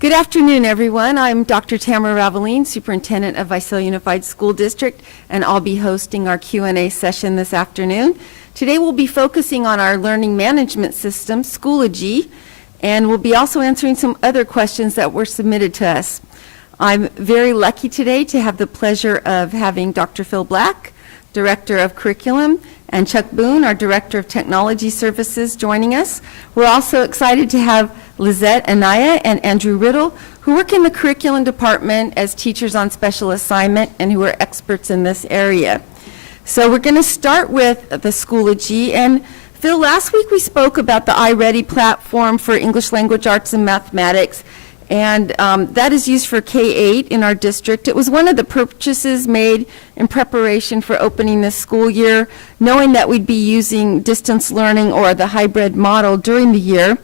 Good afternoon, everyone. I'm Dr. Tamara Raveline, Superintendent of Visalia Unified School District, and I'll be hosting our Q&A session this afternoon. Today we'll be focusing on our learning management system, Schoology, and we'll be also answering some other questions that were submitted to us. I'm very lucky today to have the pleasure of having Dr. Phil Black, Director of Curriculum, and Chuck Boone, our Director of Technology Services, joining us. We're also excited to have Lizette Anaya and Andrew Riddle, who work in the curriculum department as teachers on special assignment and who are experts in this area. So we're going to start with the Schoology. And Phil, last week we spoke about the iReady platform for English language arts and mathematics, and that is used for K-8 in our district. It was one of the purchases made in preparation for opening this school year, knowing that we'd be using distance learning or the hybrid model during the year.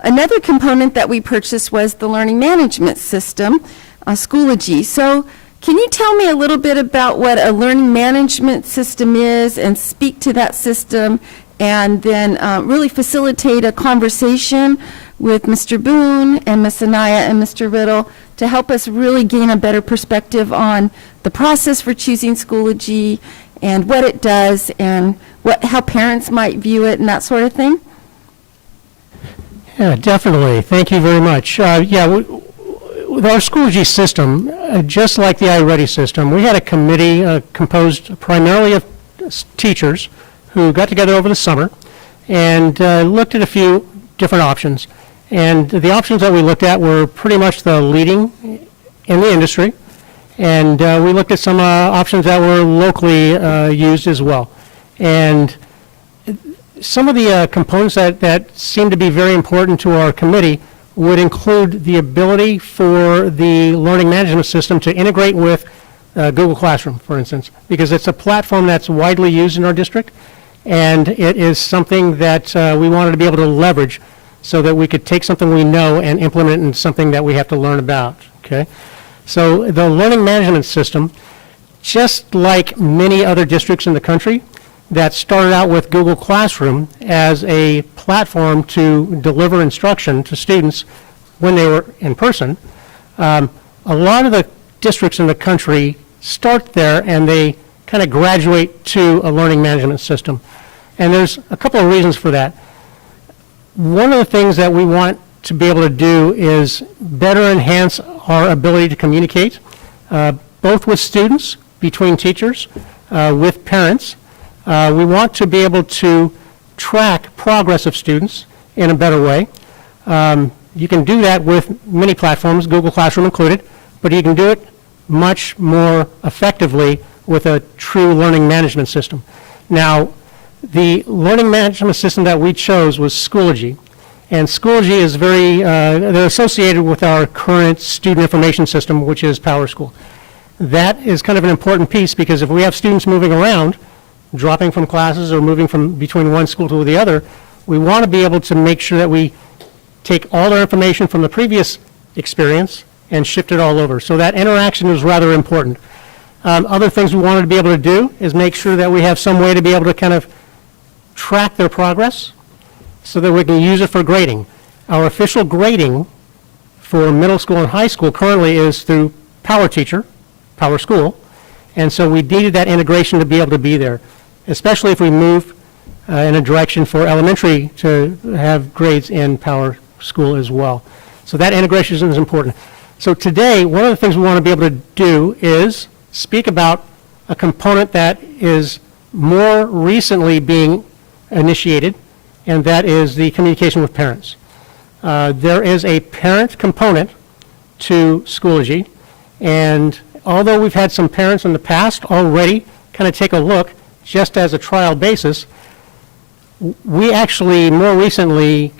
Another component that we purchased was the learning management system, Schoology. So can you tell me a little bit about what a learning management system is and speak to that system, and then really facilitate a conversation with Mr. Boone and Ms. Anaya and Mr. Riddle to help us really gain a better perspective on the process for choosing Schoology and what it does and how parents might view it and that sort of thing? Yeah, definitely. Thank you very much. With our Schoology system, just like the iReady system, we had a committee composed primarily of teachers who got together over the summer and looked at a few different options. And the options that we looked at were pretty much the leading in the industry, and we looked at some options that were locally used as well. And some of the components that seem to be very important to our committee would include the ability for the learning management system to integrate with Google Classroom, for instance, because it's a platform that's widely used in our district, and it is something that we wanted to be able to leverage so that we could take something we know and implement it in something that we have to learn about, okay? So the learning management system, just like many other districts in the country, that started out with Google Classroom as a platform to deliver instruction to students when they were in person. A lot of the districts in the country start there and they kind of graduate to a learning management system. And there's a couple of reasons for that. One of the things that we want to be able to do is better enhance our ability to communicate, both with students, between teachers, with parents. We want to be able to track progress of students in a better way. You can do that with many platforms, Google Classroom included, but you can do it much more effectively with a true learning management system. Now, the learning management system that we chose was Schoology, and Schoology is they're associated with our current student information system, which is PowerSchool. That is kind of an important piece because if we have students moving around, dropping from classes or moving from between one school to the other, we want to be able to make sure that we take all their information from the previous experience and shift it all over. So that interaction is rather important. Other things we wanted to be able to do is make sure that we have some way to be able to kind of track their progress so that we can use it for grading. Our official grading for middle school and high school currently is through PowerTeacher, PowerSchool, and so we needed that integration to be able to be there, especially if we move in a direction for elementary to have grades in PowerSchool as well. So that integration is important. So today, one of the things we want to be able to do is speak about a component that is more recently being initiated, and that is the communication with parents. There is a parent component to Schoology, and although we've had some parents in the past already kind of take a look just as a trial basis, we actually more recently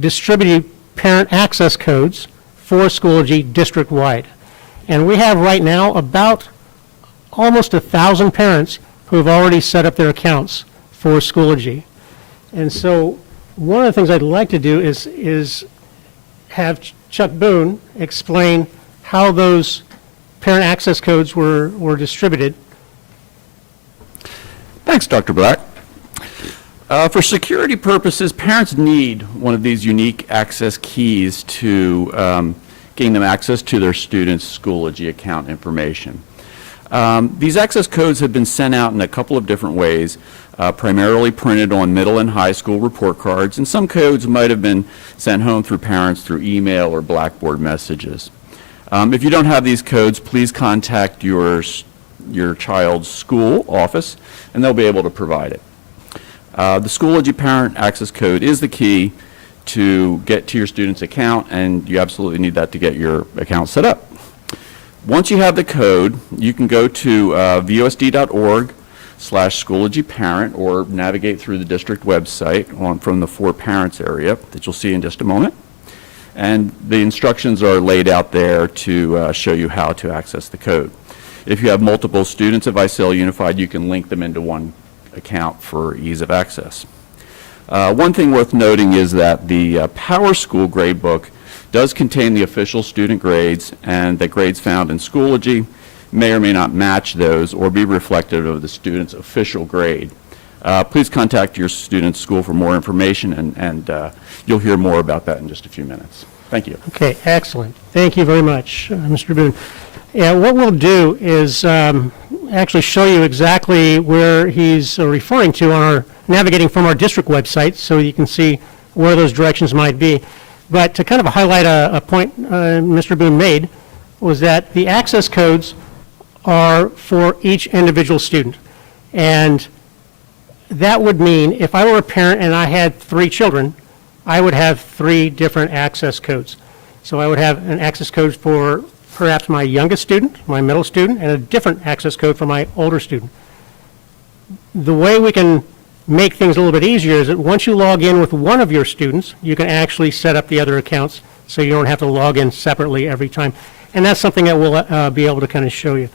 distributed parent access codes for Schoology district-wide. And we have right now about almost 1,000 parents who have already set up their accounts for Schoology. And so one of the things I'd like to do is have Chuck Boone explain how those parent access codes were distributed. Thanks, Dr. Black. For security purposes, parents need one of these unique access keys to gain them access to their students' Schoology account information. These access codes have been sent out in a couple of different ways, primarily printed on middle and high school report cards, and some codes might have been sent home through parents through email or Blackboard messages. If you don't have these codes, please contact your child's school office, and they'll be able to provide it. The Schoology Parent Access Code is the key to get to your student's account, and you absolutely need that to get your account set up. Once you have the code, you can go to VUSD.org/SchoologyParent or navigate through the district website from the For Parents area that you'll see in just a moment. And the instructions are laid out there to show you how to access the code. If you have multiple students at Visalia Unified, you can link them into one account for ease of access. One thing worth noting is that the Power School gradebook does contain the official student grades, and the grades found in Schoology may or may not match those or be reflective of the student's official grade. Please contact your student's school for more information, and you'll hear more about that in just a few minutes. Thank you. Okay, excellent. Thank you very much, Mr. Boone. Yeah, what we'll do is actually show you exactly where he's referring to on our navigating from our district website, so you can see where those directions might be. But to kind of highlight a point Mr. Boone made was that the access codes are for each individual student. And that would mean if I were a parent and I had 3 children, I would have 3 different access codes. So I would have an access code for perhaps my youngest student, my middle student, and a different access code for my older student. The way we can make things a little bit easier is that once you log in with one of your students, you can actually set up the other accounts so you don't have to log in separately every time. And that's something that we'll be able to kind of show you.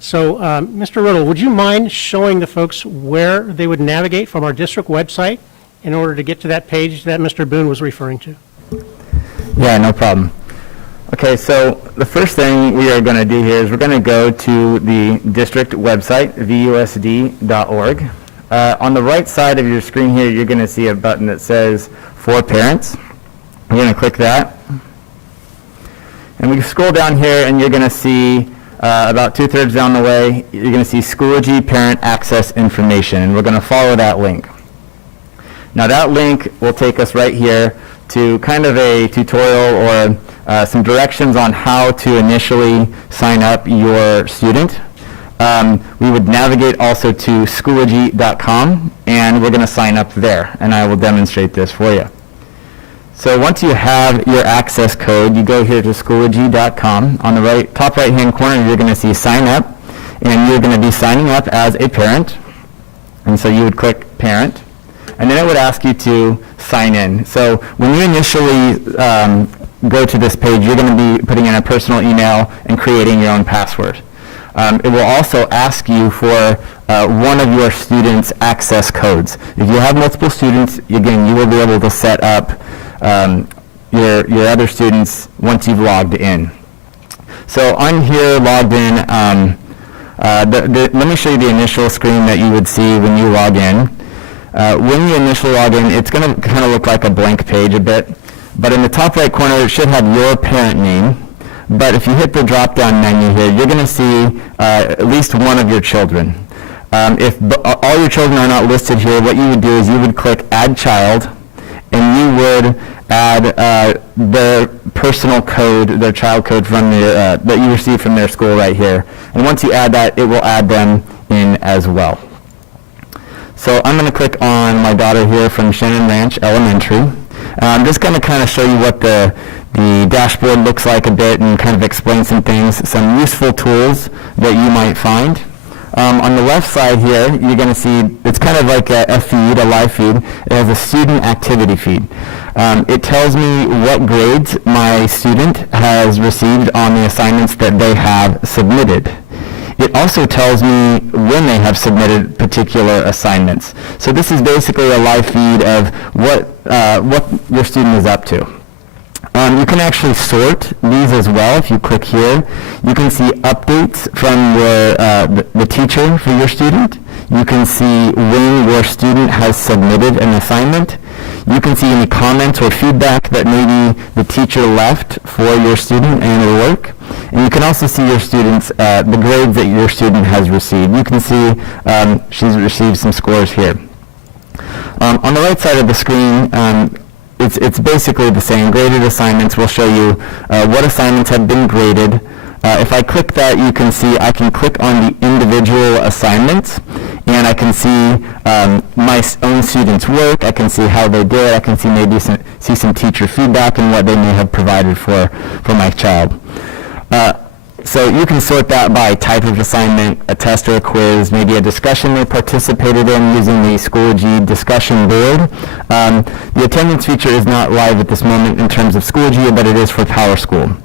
So, Mr. Riddle, would you mind showing the folks where they would navigate from our district website in order to get to that page that Mr. Boone was referring to? Yeah, no problem. Okay, so the first thing we are going to do here is we're going to go to the district website, VUSD.org. On the right side of your screen here, you're going to see a button that says For Parents. We're going to click that. And we scroll down here, and you're going to see about 2/3 down the way, you're going to see Schoology Parent Access Information, and we're going to follow that link. Now that link will take us right here to kind of a tutorial or some directions on how to initially sign up your student. We would navigate also to Schoology.com, and we're going to sign up there, and I will demonstrate this for you. So once you have your access code, you go here to Schoology.com. On the top right-hand corner, you're going to see Sign Up, and you're going to be signing up as a parent. And so you would click Parent, and then it would ask you to sign in. So when you initially go to this page, you're going to be putting in a personal email and creating your own password. It will also ask you for one of your students' access codes. If you have multiple students, again, you will be able to set up your other students once you've logged in. So I'm here logged in. Let me show you the initial screen that you would see when you log in. When you initially log in, it's going to kind of look like a blank page a bit, but in the top right corner it should have your parent name. But if you hit the drop-down menu here, you're going to see at least one of your children. If all your children are not listed here, what you would do is you would click Add Child, and you would add their personal code, their child code from that you received from their school right here. And once you add that, it will add them in as well. So I'm going to click on my daughter here from Shannon Ranch Elementary. I'm just going to kind of show you what the dashboard looks like a bit and kind of explain some things, some useful tools that you might find. On the left side here, you're going to see it's kind of like a feed, a live feed. It has a student activity feed. It tells me what grades my student has received on the assignments that they have submitted. It also tells me when they have submitted particular assignments. So this is basically a live feed of what your student is up to. You can actually sort these as well. If you click here, you can see updates from the teacher for your student. You can see when your student has submitted an assignment. You can see any comments or feedback that maybe the teacher left for your student and her work. And you can also see your students, the grades that your student has received. You can see she's received some scores here. On the right side of the screen, it's basically the same. Graded assignments will show you what assignments have been graded. If I click that, you can see I can click on the individual assignments, and I can see my own students' work. I can see how they did. I can see maybe see some teacher feedback and what they may have provided for my child. So you can sort that by type of assignment, a test or a quiz, maybe a discussion they participated in using the Schoology discussion board. The attendance feature is not live at this moment in terms of Schoology, but it is for PowerSchool.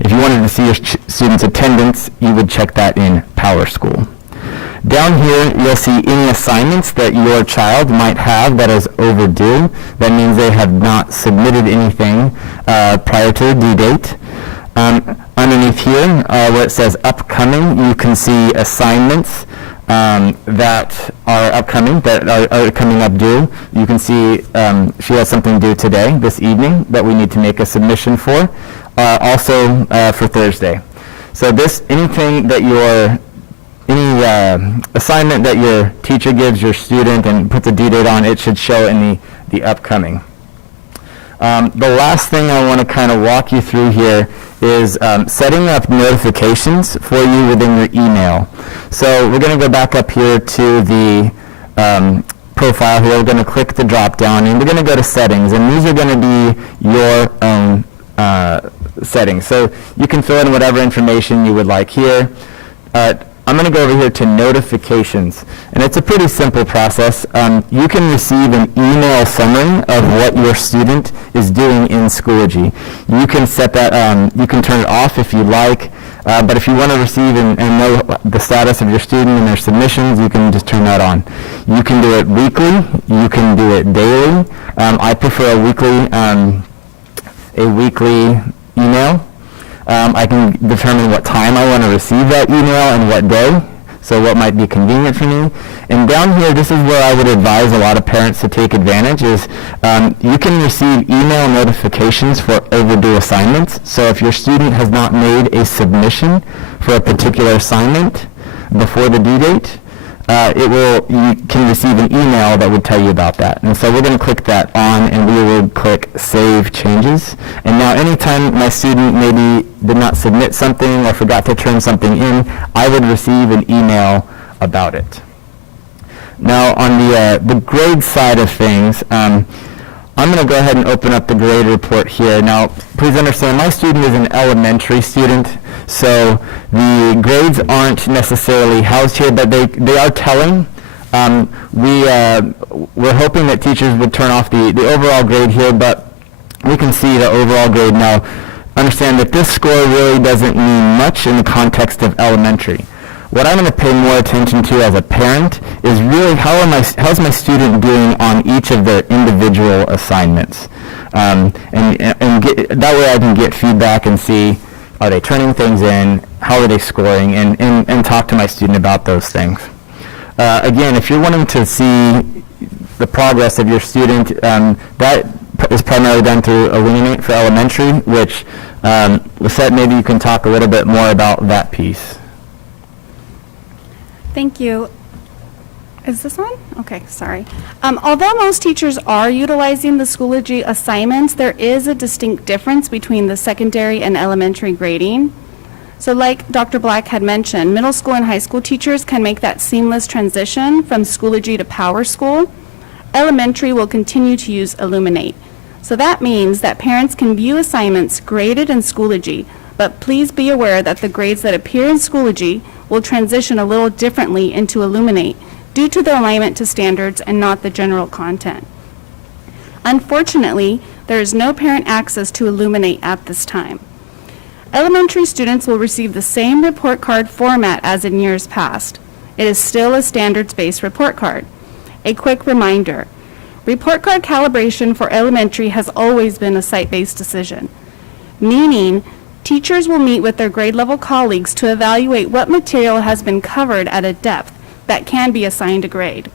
If you wanted to see your students' attendance, you would check that in PowerSchool. Down here, you'll see any assignments that your child might have that is overdue. That means they have not submitted anything prior to the due date. Underneath here, where it says upcoming, you can see assignments that are upcoming, that are coming up due. You can see she has something due today, this evening, that we need to make a submission for. Also for Thursday. So anything that any assignment that your teacher gives your student and puts a due date on, it should show in the upcoming. The last thing I want to kind of walk you through here is setting up notifications for you within your email. So we're going to go back up here to the profile here. We're going to click the drop down, and we're going to go to settings, and these are going to be your own settings. So you can fill in whatever information you would like here. I'm going to go over here to notifications, and it's a pretty simple process. You can receive an email summary of what your student is doing in Schoology. You can set that, you can turn it off if you like, but if you want to receive and know the status of your student and their submissions, you can just turn that on. You can do it weekly, you can do it daily. I prefer a weekly email. I can determine what time I want to receive that email and what day, so what might be convenient for me. And down here, this is where I would advise a lot of parents to take advantage is you can receive email notifications for overdue assignments. So if your student has not made a submission for a particular assignment before the due date, you can receive an email that would tell you about that. And so we're going to click that on, and we will click Save Changes. And now anytime my student maybe did not submit something or forgot to turn something in, I would receive an email about it. Now on the grade side of things, I'm going to go ahead and open up the grade report here. Now, please understand, my student is an elementary student, so the grades aren't necessarily housed here, but they are telling. We're hoping that teachers would turn off the overall grade here, but we can see the overall grade now. Understand that this score really doesn't mean much in the context of elementary. What I'm going to pay more attention to as a parent is really how's my student doing on each of their individual assignments, and that way I can get feedback and see, are they turning things in, how are they scoring, and talk to my student about those things. Again, if you're wanting to see the progress of your student, that is primarily done through Illuminate for elementary, which Lisette, maybe you can talk a little bit more about that piece. Thank you. Is this on? Okay, sorry. Although most teachers are utilizing the Schoology assignments, there is a distinct difference between the secondary and elementary grading. So like Dr. Black had mentioned, middle school and high school teachers can make that seamless transition from Schoology to PowerSchool. Elementary will continue to use Illuminate. So that means that parents can view assignments graded in Schoology, but please be aware that the grades that appear in Schoology will transition a little differently into Illuminate due to the alignment to standards and not the general content. Unfortunately, there is no parent access to Illuminate at this time. Elementary students will receive the same report card format as in years past. It is still a standards-based report card. A quick reminder, report card calibration for elementary has always been a site-based decision, meaning teachers will meet with their grade level colleagues to evaluate what material has been covered at a depth that can be assigned a grade.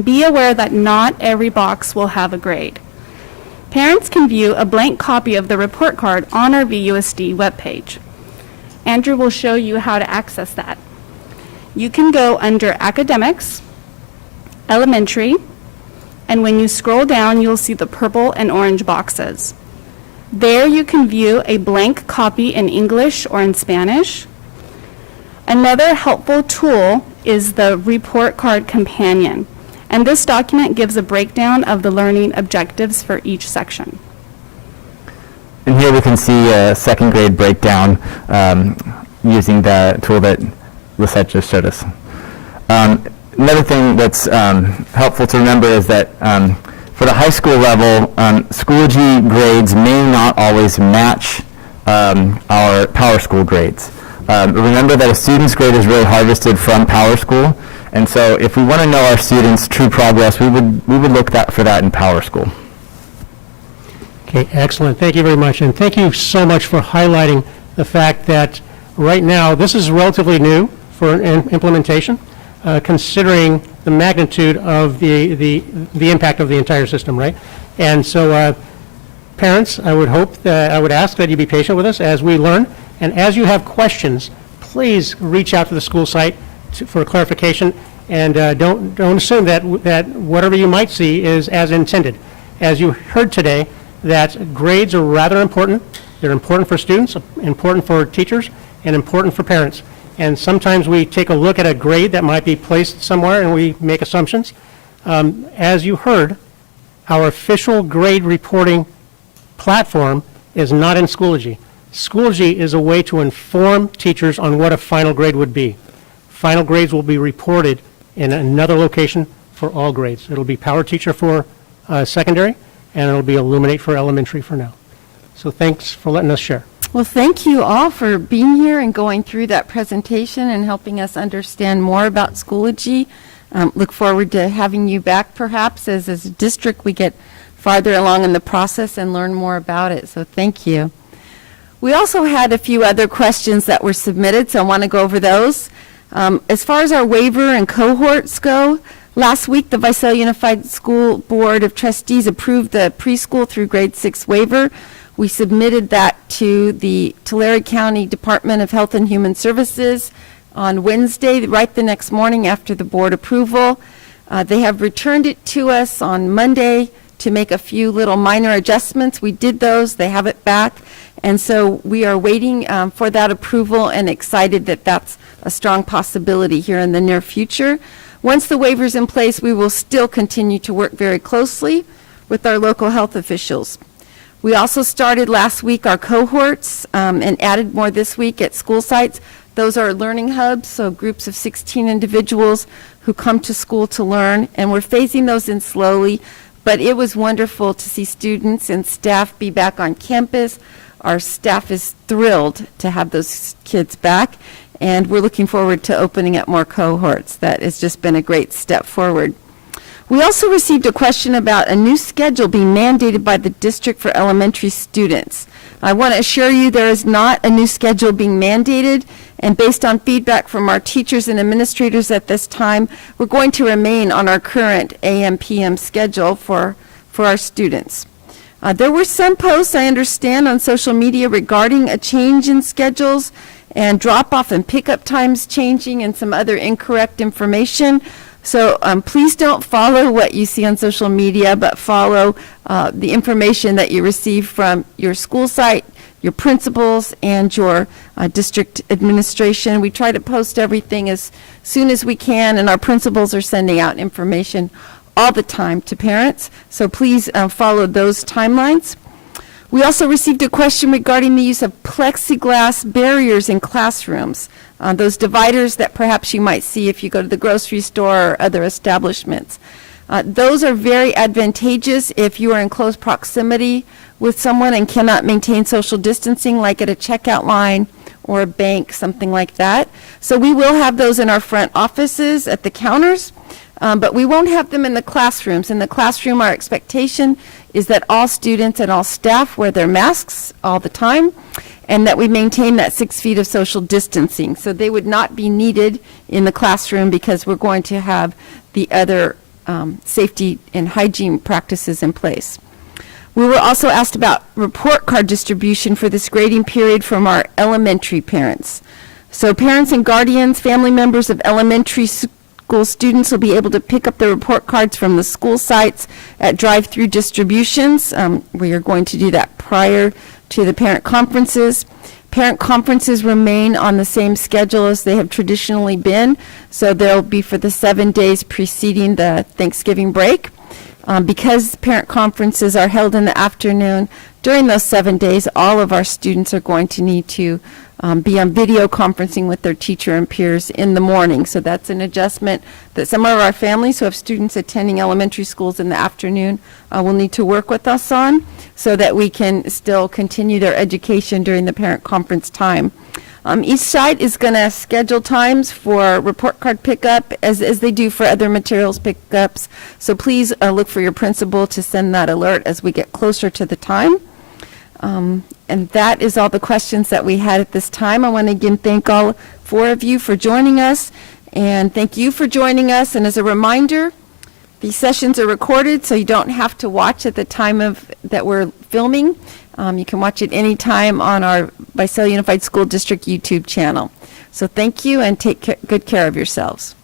Be aware that not every box will have a grade. Parents can view a blank copy of the report card on our VUSD webpage. Andrew will show you how to access that. You can go under Academics, Elementary, and when you scroll down, you'll see the purple and orange boxes. There you can view a blank copy in English or in Spanish. Another helpful tool is the Report Card Companion, and this document gives a breakdown of the learning objectives for each section. And here we can see a second grade breakdown using the tool that Lisette just showed us. Another thing that's helpful to remember is that for the high school level, Schoology grades may not always match our Power School grades. Remember that a student's grade is really harvested from Power School, and so if we want to know our students' true progress, we would look for that in Power School. Okay, excellent. Thank you very much. And thank you so much for highlighting the fact that right now, this is relatively new for implementation, considering the magnitude of the impact of the entire system, right? And so parents, I would ask that you be patient with us as we learn. And as you have questions, please reach out to the school site for clarification, and don't assume that whatever you might see is as intended. As you heard today, that grades are rather important. They're important for students, important for teachers, and important for parents. And sometimes we take a look at a grade that might be placed somewhere and we make assumptions. As you heard, our official grade reporting platform is not in Schoology. Schoology is a way to inform teachers on what a final grade would be. Final grades will be reported in another location for all grades. It'll be Power Teacher for secondary, and it'll be Illuminate for elementary for now. So thanks for letting us share. Well, thank you all for being here and going through that presentation and helping us understand more about Schoology. Look forward to having you back perhaps as a district we get farther along in the process and learn more about it. So thank you. We also had a few other questions that were submitted, so I want to go over those. As far as our waiver and cohorts go, last week the Visalia Unified School Board of Trustees approved the preschool through grade 6 waiver. We submitted that to the Tulare County Department of Health and Human Services on Wednesday, right the next morning after the board approval. They have returned it to us on Monday to make a few little minor adjustments. We did those. They have it back. And so we are waiting for that approval and excited that that's a strong possibility here in the near future. Once the waiver's in place, we will still continue to work very closely with our local health officials. We also started last week our cohorts and added more this week at school sites. Those are learning hubs, so groups of 16 individuals who come to school to learn, and we're phasing those in slowly, but it was wonderful to see students and staff be back on campus. Our staff is thrilled to have those kids back, and we're looking forward to opening up more cohorts. That has just been a great step forward. We also received a question about a new schedule being mandated by the district for elementary students. I want to assure you there is not a new schedule being mandated, and based on feedback from our teachers and administrators at this time, we're going to remain on our current AM/PM schedule for our students. There were some posts, I understand, on social media regarding a change in schedules and drop-off and pickup times changing and some other incorrect information. So please don't follow what you see on social media, but follow the information that you receive from your school site, your principals, and your district administration. We try to post everything as soon as we can, and our principals are sending out information all the time to parents. So please follow those timelines. We also received a question regarding the use of plexiglass barriers in classrooms, those dividers that perhaps you might see if you go to the grocery store or other establishments. Those are very advantageous if you are in close proximity with someone and cannot maintain social distancing, like at a checkout line or a bank, something like that. So we will have those in our front offices at the counters, but we won't have them in the classrooms. In the classroom, our expectation is that all students and all staff wear their masks all the time, and that we maintain that 6 feet of social distancing. So they would not be needed in the classroom because we're going to have the other safety and hygiene practices in place. We were also asked about report card distribution for this grading period from our elementary parents. So parents and guardians, family members of elementary school students will be able to pick up the report cards from the school sites at drive-through distributions. We are going to do that prior to the parent conferences. Parent conferences remain on the same schedule as they have traditionally been, so they'll be for the 7 days preceding the Thanksgiving break. Because parent conferences are held in the afternoon, during those 7 days, all of our students are going to need to be on video conferencing with their teacher and peers in the morning. So that's an adjustment that some of our families who have students attending elementary schools in the afternoon will need to work with us on so that we can still continue their education during the parent conference time. Each site is going to schedule times for report card pickup as they do for other materials pickups. So please look for your principal to send that alert as we get closer to the time. And that is all the questions that we had at this time. I want to again thank all 4 of you for joining us, and thank you for joining us. And as a reminder, these sessions are recorded, so you don't have to watch at the time that we're filming. You can watch it anytime on our Visalia Unified School District YouTube channel. So thank you, and take good care of yourselves.